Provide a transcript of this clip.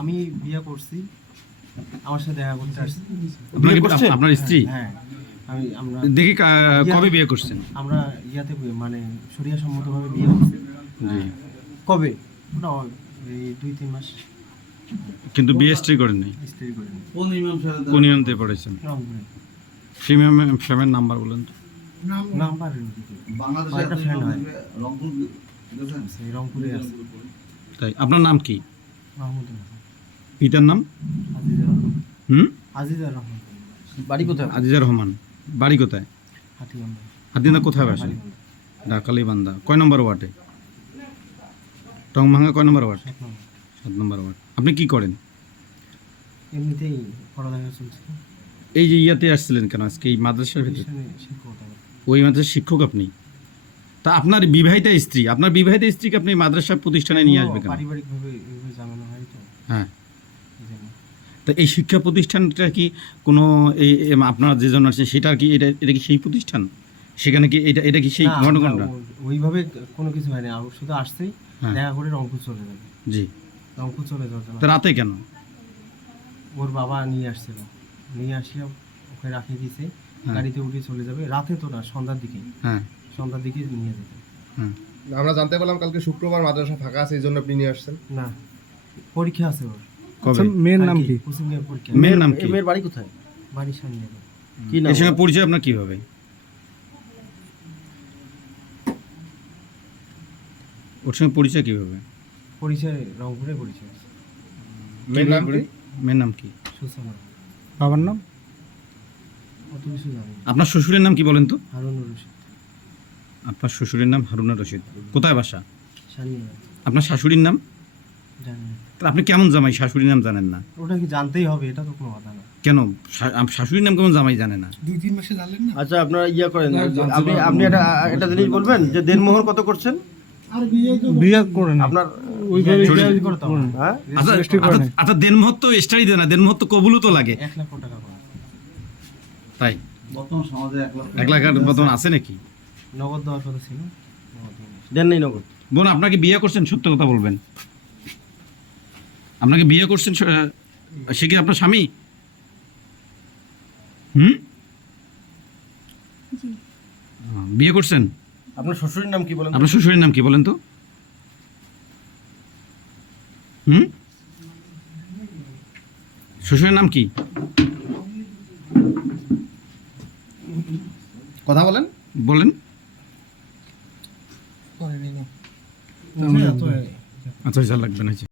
আমি বিয়ে করছি, আমার সাথে দেখা করতে আসছি। আপনার স্ত্রী? হ্যাঁ, আমরা দেখি কবে বিয়ে করছেন? আমরা ইয়াতে মানে শরিয়া সম্মতভাবে বিয়ে করছি। জি। কবে? ওটা এই 2-3 মাস। কিন্তু বিয়ে স্ত্রী করেন নাই? স্ত্রী করে নি। কোন ইমামতে পড়েছেন? রংপুরে। ফ্যামের নাম্বার বলেন তো। নাম পারেন কি? বাংলাদেশের একটা ফ্রেন্ড হয়, রংপুর গেছেন? সেই রংপুরে আছে। তাই আপনার নাম কি? মাহমুদ হাসান। পিতার নাম? আজিজা রহমান। আজিজা রহমান। বাড়ি কোথায়? আজিজা রহমান। বাড়ি কোথায়? হাতিবান্ধা। হাতিবান্ধা কোথায় বাসা? ডাকালিবান্ধা। কয় নম্বর ওয়ার্ডে? টংভাঙ্গা কয় নম্বর ওয়ার্ড? 7 নম্বর ওয়ার্ড। আপনি কি করেন? এমনিতেই পড়ালেখা চলছে। এই যে ইয়াতে আসছিলেন কেন আজকে এই মাদ্রাসার ভিতরে? শিক্ষকতা। ওই মাদ্রাসার শিক্ষক আপনি? তা আপনার বিবাহিতা স্ত্রী, আপনার বিবাহিতা স্ত্রীকে আপনি মাদ্রাসা প্রতিষ্ঠানে নিয়ে আসবেন কেন? পারিবারিকভাবে এইভাবে জানানো হয় তো। হ্যাঁ। তা এই শিক্ষা প্রতিষ্ঠানটা কি কোনো এই আপনারা যে জন আছেন সেটা কি এটা কি সেই প্রতিষ্ঠান? সেখানে কি এটা কি সেই ঘটনাটা? ওইভাবে কোনো কিছু হয়নি, শুধু আসছেই হ্যাঁ। দেখা করে রংপুর চলে যাবে। জি। রংপুর চলে যাওয়ার তা রাতে কেন? ওর বাবা নিয়ে আসছিল, নিয়ে আসিয়া ওকে রাখিয়ে দিয়েছে, হ্যাঁ। গাড়িতে উঠে চলে যাবে। রাতে তো না, সন্ধ্যার দিকে। হ্যাঁ। সন্ধ্যার দিকে নিয়ে যেতে। হ্যাঁ। আমরা জানতে পারলাম কালকে শুক্রবার মাদ্রাসা ফাঁকা আছে, এই জন্য আপনি নিয়ে আসছেন। না, পরীক্ষা আছে ওর। কবে? মেয়ের নাম কি? কোচিংয়ের পরীক্ষা। মেয়ের নাম কি? মেয়ের বাড়ি কোথায়? বাড়ির সামনে। কি নাম? এর সঙ্গে পরিচয় আপনার কিভাবে? ওর সঙ্গে পরিচয় কিভাবে? পরিচয় রংপুরে পরিচয়। মেয়ের নাম কি? মেয়ের নাম কি? সূচনা। বাবার নাম? অত কিছু জানি না। আপনার শ্বশুরের নাম কি বলেন তো? হারুনুর রশিদ। আপনার শ্বশুরের নাম হারুনা রশিদ। কোথায় বাসা? সানিয়া। আপনার শাশুড়ির নাম? জানি না। তা আপনি কেমন জামাই শাশুড়ির নাম জানেন না? ওটা কি জানতেই হবে? এটা তো কোনো কথা না। কেন শাশুড়ির নাম কেমন জামাই জানে না? আচ্ছা, আপনারা ইয়া করেন, আপনি একটা জিনিস বলবেন যে দেনমোহর কত করছেন? বিয়ে করে না আপনার ওইভাবে ছোট- বিয়ে করতে হবে। হ্যাঁ, আচ্ছা দেনমোহর তো স্টাডি দেয় না, দেনমোহর তো কবুলও তো লাগে। 1 লাখ টাকা করে। তাই বর্তমান সমাজে 1 লাখ টাকার মতন আছে নাকি? নগদ দেওয়ার কথা ছিল। নগদ দেয়নি। দেন নেই নগদ। বোন আপনাকে বিয়ে করছেন, সত্য কথা বলবেন। আপনাকে বিয়ে করছেন, সে কি আপনার স্বামী? বিয়ে করছেন? আপনার শ্বশুরের নাম কি বলেন? আপনার শ্বশুরের নাম কি বলেন তো? শ্বশুরের নাম কি? কথা বলেন। বলেন। আচ্ছা লাগবে না।